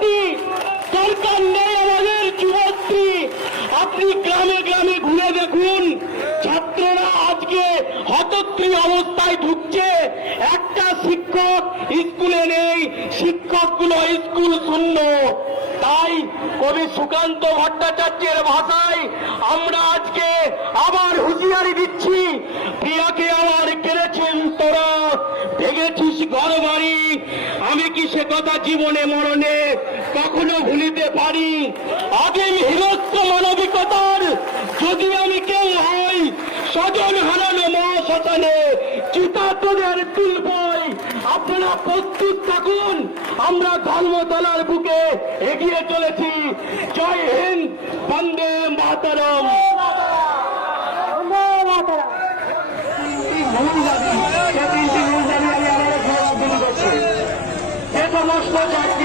Party দরকার নেই আমাদের যুবশ্রী, আপনি গ্রামে গ্রামে ঘুরে দেখুন, ছাত্ররা আজকে হতত্রী অবস্থায় ঢুকছে একটা শিক্ষক স্কুলে নেই, শিক্ষকগুলো স্কুল শূন্য। তাই কবি সুকান্ত ভট্টাচার্যের ভাষায় আমরা আজকে আবার হুঁশিয়ারি দিচ্ছি, প্রিয়াকে আবার কেড়েছেন তোরা, ভেঙেছিস ঘর বাড়ি আমি কি সে কথা জীবনে মরণে কখনো ভুলিতে পারি। আদিম হিরস্ব মানবিকতার যদি আমি কেউ হই, স্বজন হারানো মা শ্মশানে চিতা তোদের তুলবই আপনারা প্রস্তুত থাকুন, আমরা ধর্মতলার বুকে এগিয়ে চলেছি। জয় হিন্দ, বন্দে মাতারম। দাবি